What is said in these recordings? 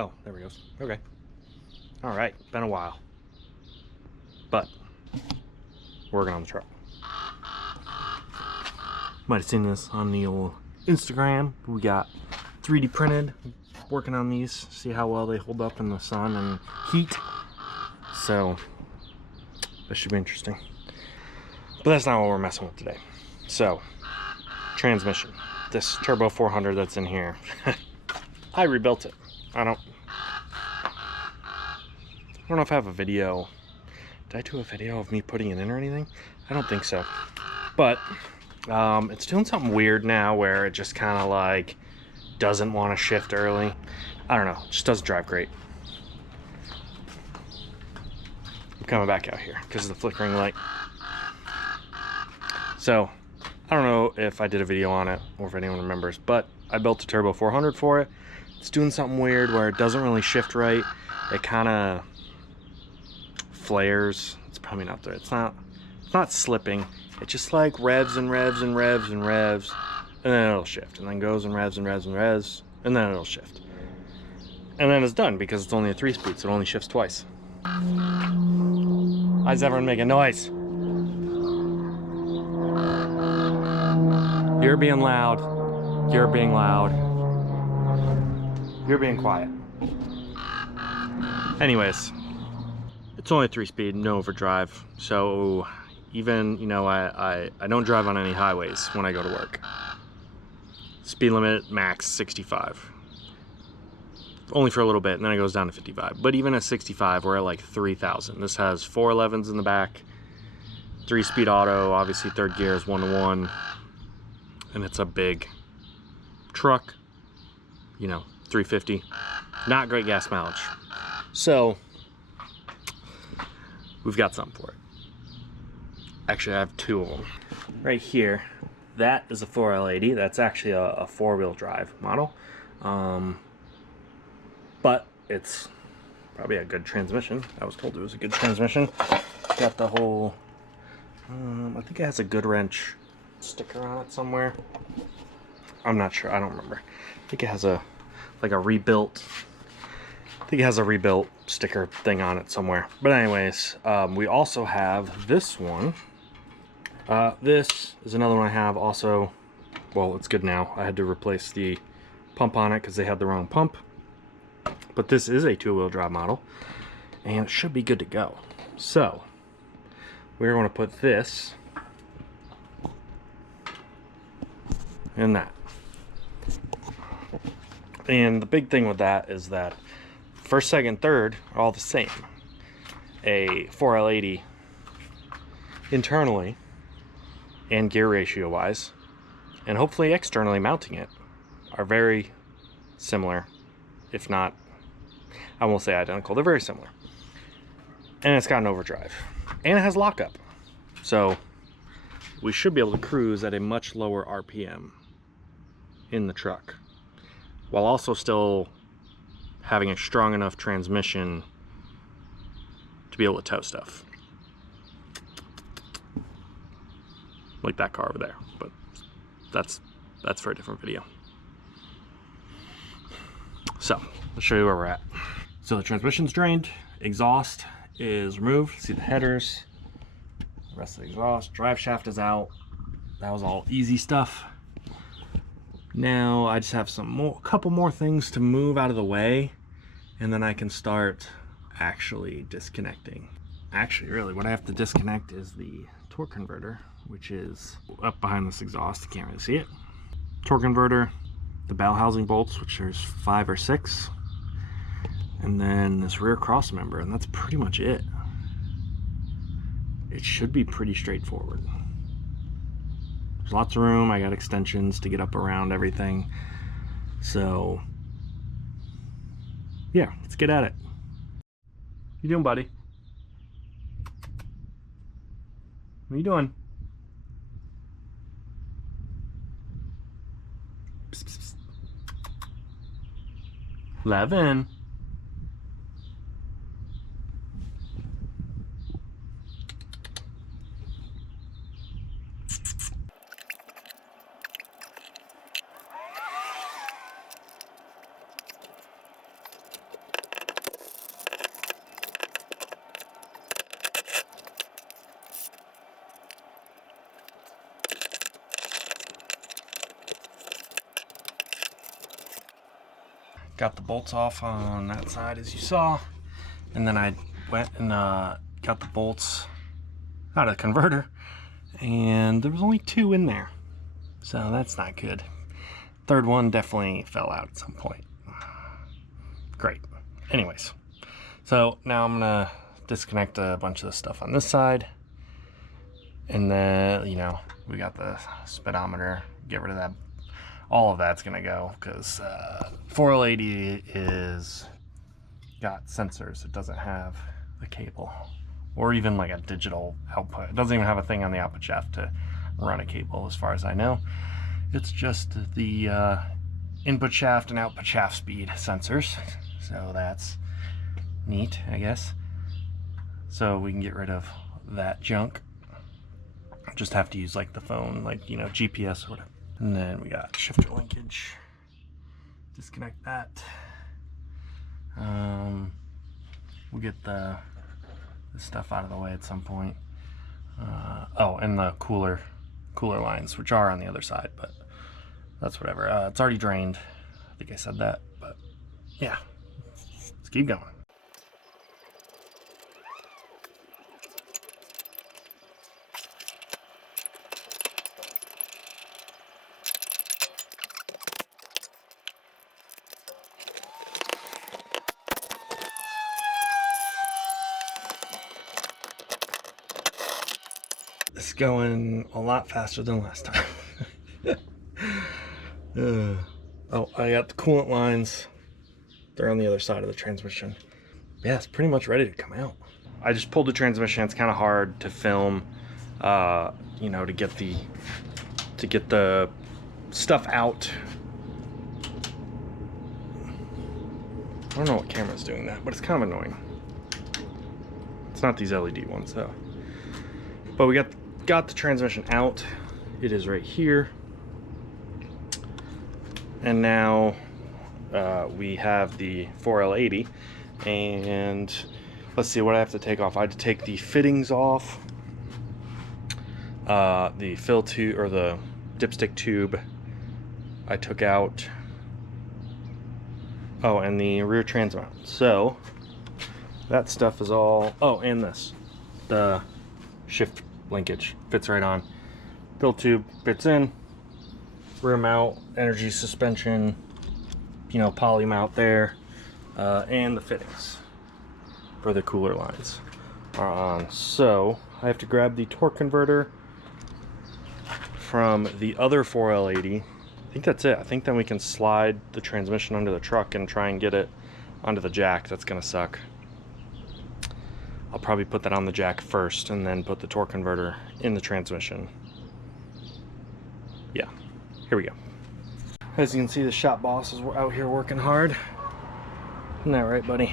Oh, there we go. Okay. All right, been a while. But working on the truck. Might have seen this on the old Instagram. We got 3D printed. Working on these, see how well they hold up in the sun and heat. So this should be interesting. But that's not what we're messing with today. So, transmission. This Turbo 400 that's in here, I rebuilt it. I don't know if I have a video. Did I do a video of me putting it in or anything? I don't think so. But it's doing something weird now where it just kind of like doesn't want to shift early. I don't know, it just doesn't drive great. I'm coming back out here because of the flickering light. So I don't know if I did a video on it or if anyone remembers, but I built a Turbo 400 for it. It's doing something weird where it doesn't really shift right. It kind of flares. It's probably not there. It's not slipping. It just like revs and revs and revs and revs, and then it'll shift, and then goes and revs and revs and revs, and then it'll shift. And then it's done because it's only a 3-speed, so it only shifts twice. Why is everyone making noise? You're being loud. You're being loud. You're being quiet. Anyways, it's only a 3-speed, no overdrive. So even, you know, I don't drive on any highways when I go to work. Speed limit max 65. Only for a little bit, and then it goes down to 55. But even at 65, we're at like 3,000. This has 4 11s in the back, 3-speed auto, obviously third gear is 1-to-1, and it's a big truck, you know, 350. Not great gas mileage. So we've got something for it. Actually, I have 2 of them. Right here, that is a 4L80. That's actually a 4-wheel drive model. But it's probably a good transmission. I was told it was a good transmission. Got the whole, I think it has a Good Wrench sticker on it somewhere. I'm not sure, I don't remember. I think it has a, like a rebuilt, I think it has a rebuilt sticker thing on it somewhere. But anyways, we also have this one. This is another one I have also. Well, it's good now. I had to replace the pump on it because they had the wrong pump. But this is a 2-wheel drive model, and it should be good to go. So we're going to put this in that. And the big thing with that is that first, second, third are all the same. A 4L80 internally and gear ratio wise, and hopefully externally mounting it, are very similar, if not, I won't say identical, they're very similar. And it's got an overdrive, and it has lockup, so we should be able to cruise at a much lower RPM in the truck, while also still having a strong enough transmission to be able to tow stuff. Like that car over there, but that's for a different video. So let's show you where we're at. So the transmission's drained, exhaust is removed. See the headers, the rest of the exhaust, drive shaft is out. That was all easy stuff. Now I just have a couple more things to move out of the way, and then I can start actually disconnecting. Actually, really, what I have to disconnect is the torque converter, which is up behind this exhaust. You can't really see it. Torque converter, the bell housing bolts, which there's 5 or 6, and then this rear cross member, and that's pretty much it. It should be pretty straightforward. There's lots of room. I got extensions to get up around everything. So yeah, let's get at it. What you doing, buddy? What are you doing? Psst, psst, psst. Levin. got the bolts off on that side as you saw, and then I went and got the bolts out of the converter, and there was only 2 in there, so that's not good. Third one definitely fell out at some point. Great. Anyways, so now I'm gonna disconnect a bunch of the stuff on this side, and then, you know, we got the speedometer, get rid of that. All of that's gonna go, because 4L80 is got sensors. It doesn't have a cable or even like a digital output. It doesn't even have a thing on the output shaft to run a cable, as far as I know. It's just the input shaft and output shaft speed sensors, so that's neat, I guess. So we can get rid of that junk. Just have to use like the phone, like, you know, GPS or whatever. And then we got shifter linkage. Disconnect that. We'll get the stuff out of the way at some point. Oh, and the cooler lines, which are on the other side, but that's whatever. It's already drained. I think I said that, but yeah, let's keep going. It's going a lot faster than last time. Oh, I got the coolant lines. They're on the other side of the transmission. Yeah, it's pretty much ready to come out. I just pulled the transmission. It's kind of hard to film, you know, to get the stuff out. I don't know what camera's doing that, but it's kind of annoying. It's not these LED ones though. But we got the transmission out. It is right here. And now we have the 4L80, and let's see what I have to take off. I had to take the fittings off, the fill tube, or the dipstick tube I took out. Oh, and the rear trans mount. So that stuff is all, oh, and this, the shift linkage fits right on. Fill tube fits in. Rear mount, energy suspension, you know, poly mount there, and the fittings for the cooler lines are on. So I have to grab the torque converter from the other 4L80. I think that's it. I think then we can slide the transmission under the truck and try and get it onto the jack. That's gonna suck. I'll probably put that on the jack first and then put the torque converter in the transmission. Yeah, here we go. As you can see, the shop boss is out here working hard. Isn't that right, buddy?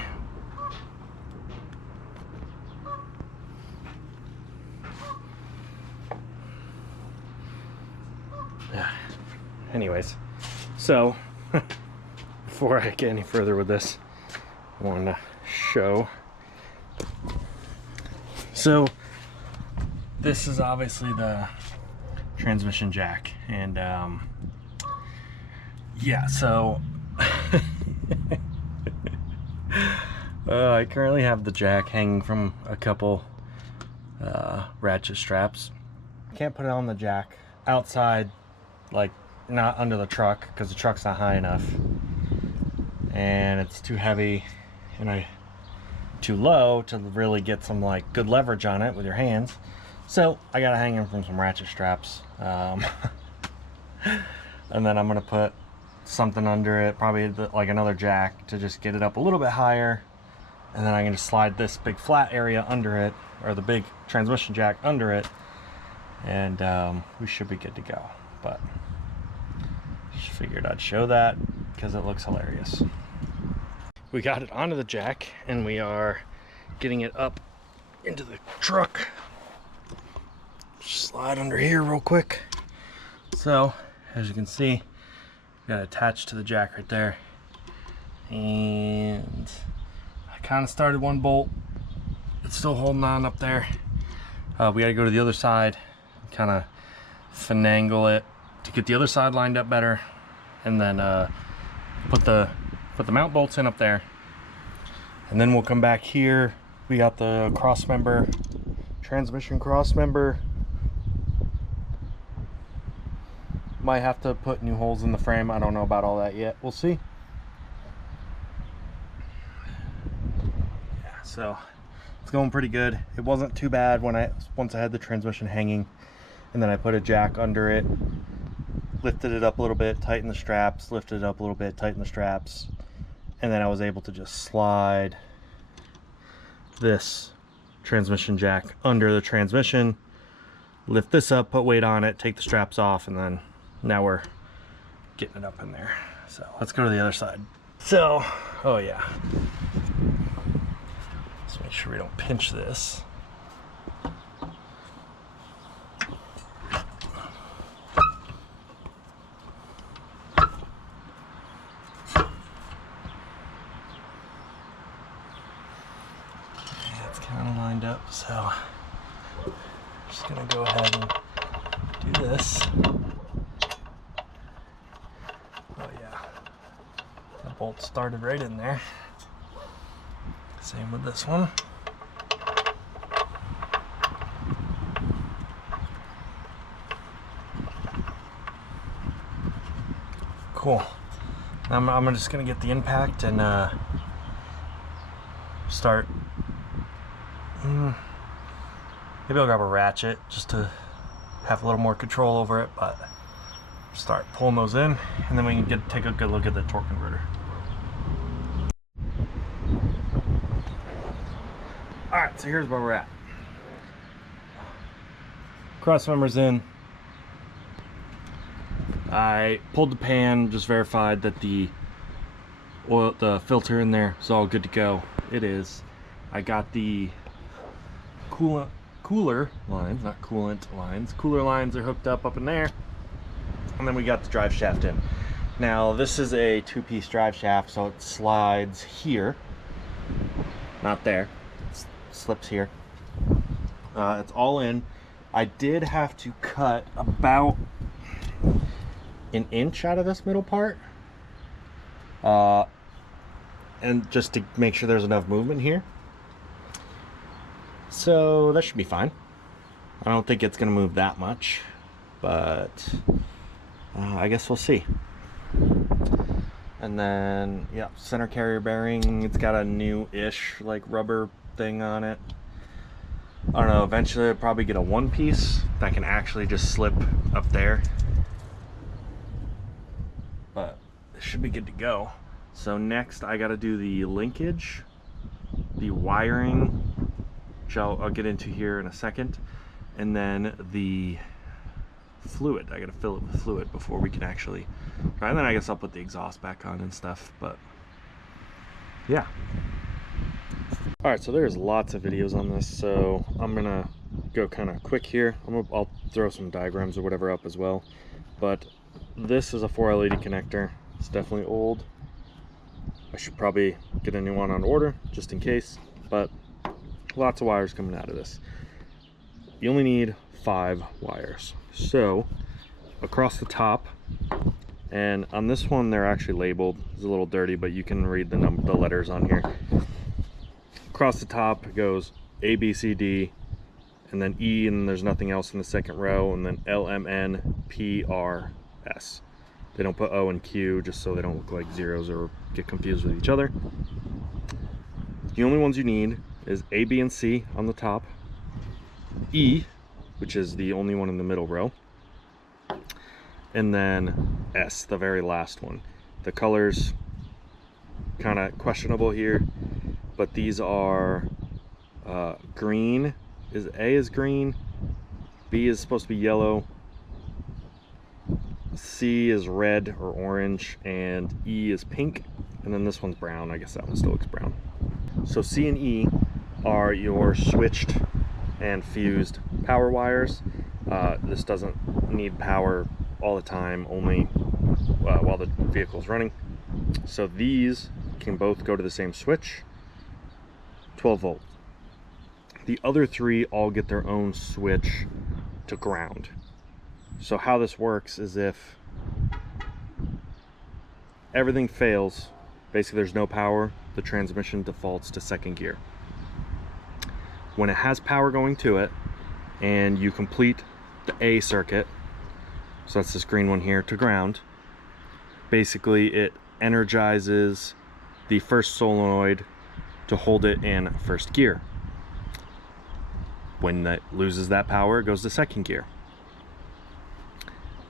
Yeah. Anyways, so before I get any further with this, I wanted to show. So this is obviously the transmission jack, and yeah, so I currently have the jack hanging from a couple ratchet straps. Can't put it on the jack outside, like not under the truck, because the truck's not high enough, and it's too heavy and too low to really get some like good leverage on it with your hands. So I gotta hang him from some ratchet straps, and then I'm gonna put something under it, probably like another jack, to just get it up a little bit higher, and then I'm gonna slide this big flat area under it, or the big transmission jack under it, and we should be good to go. But just figured I'd show that because it looks hilarious. We got it onto the jack, and we are getting it up into the truck. Slide under here real quick. So as you can see, got it attached to the jack right there, and I kind of started one bolt. It's still holding on up there. We got to go to the other side, kind of finagle it to get the other side lined up better, and then put the put the mount bolts in up there, and then we'll come back here. We got the cross member, transmission cross member. Might have to put new holes in the frame. I don't know about all that yet. We'll see. Yeah, so it's going pretty good. It wasn't too bad once I had the transmission hanging, and then I put a jack under it, lifted it up a little bit, tightened the straps, lifted it up a little bit, tightened the straps, and then I was able to just slide this transmission jack under the transmission, lift this up, put weight on it, take the straps off, and then now we're getting it up in there. So let's go to the other side. So, oh yeah. Let's make sure we don't pinch this. It's kind of lined up, so I'm just gonna go ahead and do this. Oh yeah, the bolt started right in there. Same with this one. Cool. I'm just gonna get the impact and start. Maybe I'll grab a ratchet just to have a little more control over it, but start pulling those in, and then we can take a good look at the torque converter. Alright, so here's where we're at. Cross member's in. I pulled the pan, just verified that the filter in there is all good to go. It is. I got the cooler lines, not coolant lines. Cooler lines are hooked up in there. And then we got the drive shaft in. Now this is a two-piece drive shaft, so it slides here, not there. It slips here. It's all in. I did have to cut about an inch out of this middle part, and just to make sure there's enough movement here. So that should be fine. I don't think it's gonna move that much, but I guess we'll see. And then, yeah, center carrier bearing, it's got a new-ish like rubber thing on it. I don't know, eventually I'll probably get a one-piece that can actually just slip up there. But it should be good to go. So next I gotta do the linkage, the wiring, which I'll get into here in a second, and then the fluid. I gotta fill it with fluid before we can actually try, and then I guess I'll put the exhaust back on and stuff. But yeah. Alright, so there's lots of videos on this, so I'm gonna go kind of quick here. I'll throw some diagrams or whatever up as well. But this is a 4 LED connector. It's definitely old. I should probably get a new one on order just in case, but lots of wires coming out of this. You only need 5 wires. So across the top, and on this one they're actually labeled. It's a little dirty, but you can read the letters on here. Across the top goes A, B, C, D, and then E, and there's nothing else in the second row, and then L, M, N, P, R, S. They don't put O and Q just so they don't look like zeros or get confused with each other. The only ones you need is A, B, and C on the top, E, which is the only one in the middle row, and then S, the very last one. The colors kind of questionable here, but these are green. A is green, B is supposed to be yellow, C is red or orange, and E is pink, and then this one's brown. I guess that one still looks brown. So C and E are your switched and fused power wires. This doesn't need power all the time, only while the vehicle's running. So these can both go to the same switch, 12 volt. The other 3 all get their own switch to ground. So how this works is if everything fails, basically there's no power, the transmission defaults to second gear. When it has power going to it and you complete the A circuit, so that's this green one here, to ground, basically it energizes the first solenoid to hold it in first gear. When that loses that power, it goes to second gear.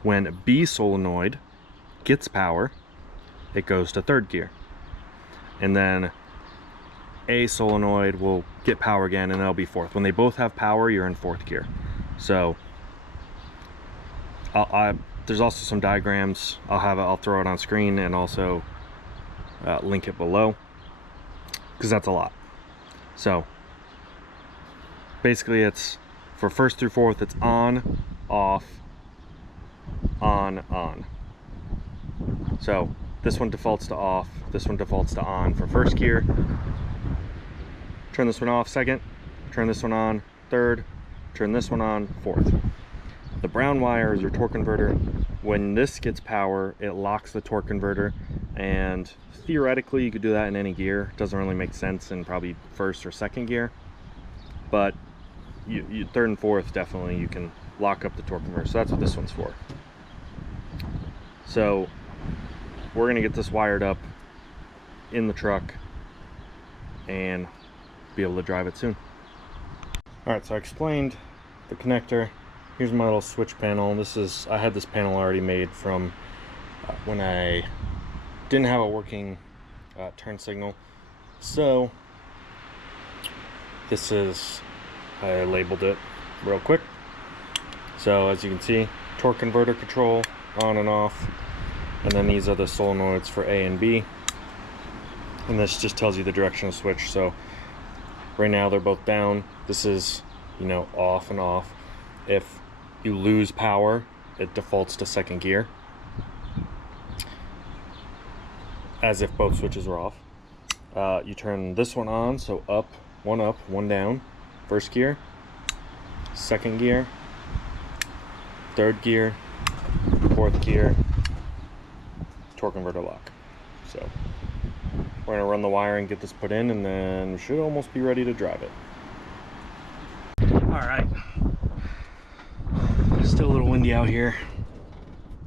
When B solenoid gets power, it goes to third gear. And then A solenoid will get power again, and that'll be fourth. When they both have power, you're in fourth gear. So there's also some diagrams. I'll throw it on screen and also link it below, because that's a lot. So basically it's for first through fourth, it's on, off, on. So this one defaults to off, this one defaults to on for first gear. Turn this one off second, turn this one on third, turn this one on fourth. The brown wire is your torque converter. When this gets power, it locks the torque converter, and theoretically you could do that in any gear. It doesn't really make sense in probably first or second gear, but you third and fourth, definitely you can lock up the torque converter. So that's what this one's for. So we're gonna get this wired up in the truck and be able to drive it soon. All right, so I explained the connector. Here's my little switch panel. I had this panel already made from when I didn't have a working turn signal. So this is, I labeled it real quick. So as you can see, torque converter control, on and off. And then these are the solenoids for A and B. And this just tells you the direction of switch. So right now they're both down. This is, you know, off and off. If you lose power, it defaults to second gear, as if both switches were off. You turn this one on, so up, one down, first gear, second gear, third gear, fourth gear, torque converter lock. So we're gonna run the wire and get this put in, and then we should almost be ready to drive it. All right. Still a little windy out here.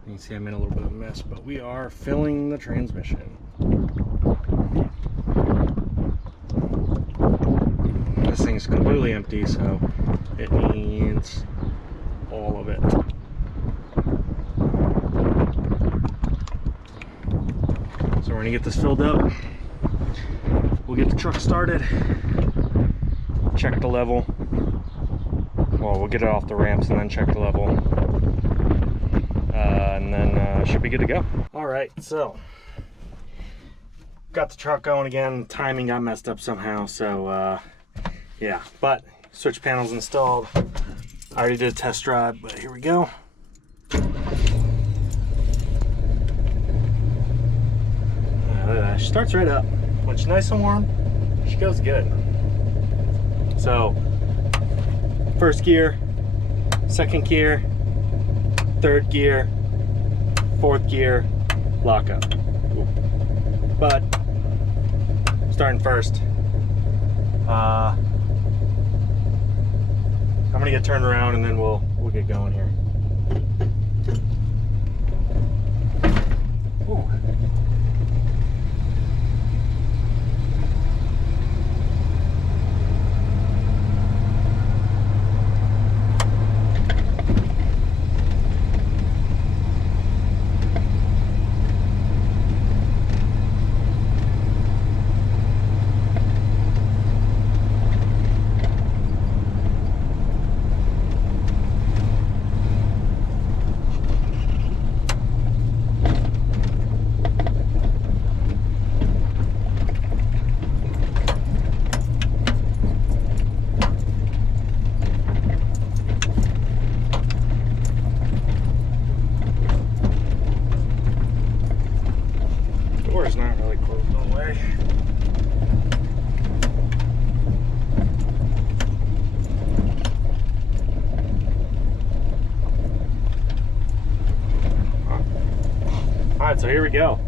You can see I'm in a little bit of a mess, but we are filling the transmission. This thing's completely empty, so it needs all of it. So we're gonna get this filled up. We'll get the truck started, check the level. Well, we'll get it off the ramps and then check the level, and then should be good to go. All right, so got the truck going again. Timing got messed up somehow, so yeah, but switch panels installed. I already did a test drive, but here we go. She starts right up. When she's nice and warm, she goes good. So first gear, second gear, third gear, fourth gear, lock up. But starting first, I'm gonna get turned around and then we'll get going here. Ooh. Door's not really closed all the way. Alright, so here we go.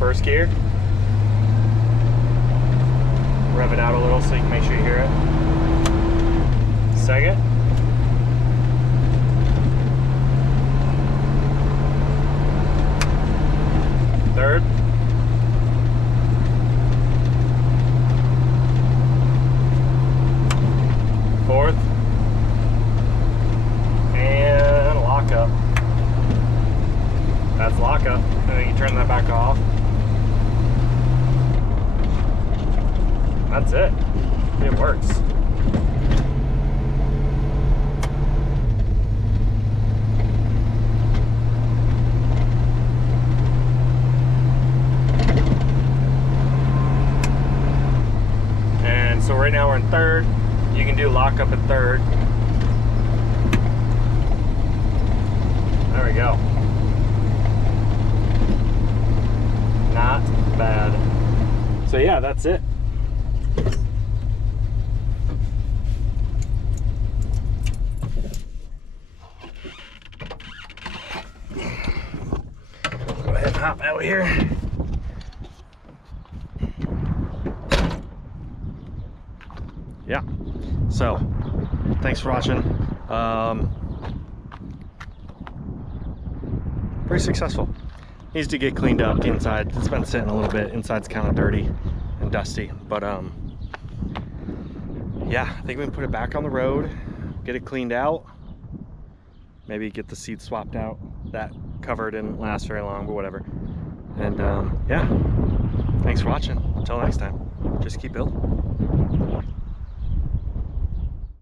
first gear. Rev it out a little so you can make sure you hear it. Second. Third. Fourth. And lock up. That's lock up. And then you turn that back off. That's it. It works. And so right now we're in third. You can do lock up at third. There we go. Not bad. So yeah, that's it. Go ahead and hop out here. Yeah. So, thanks for watching. Pretty successful. Needs to get cleaned up. The inside, it's been sitting a little bit. Inside's kind of dirty and dusty, but yeah, I think we can put it back on the road, get it cleaned out, maybe get the seat swapped out. That cover didn't last very long, but whatever. And yeah, thanks for watching. Until next time, just keep building.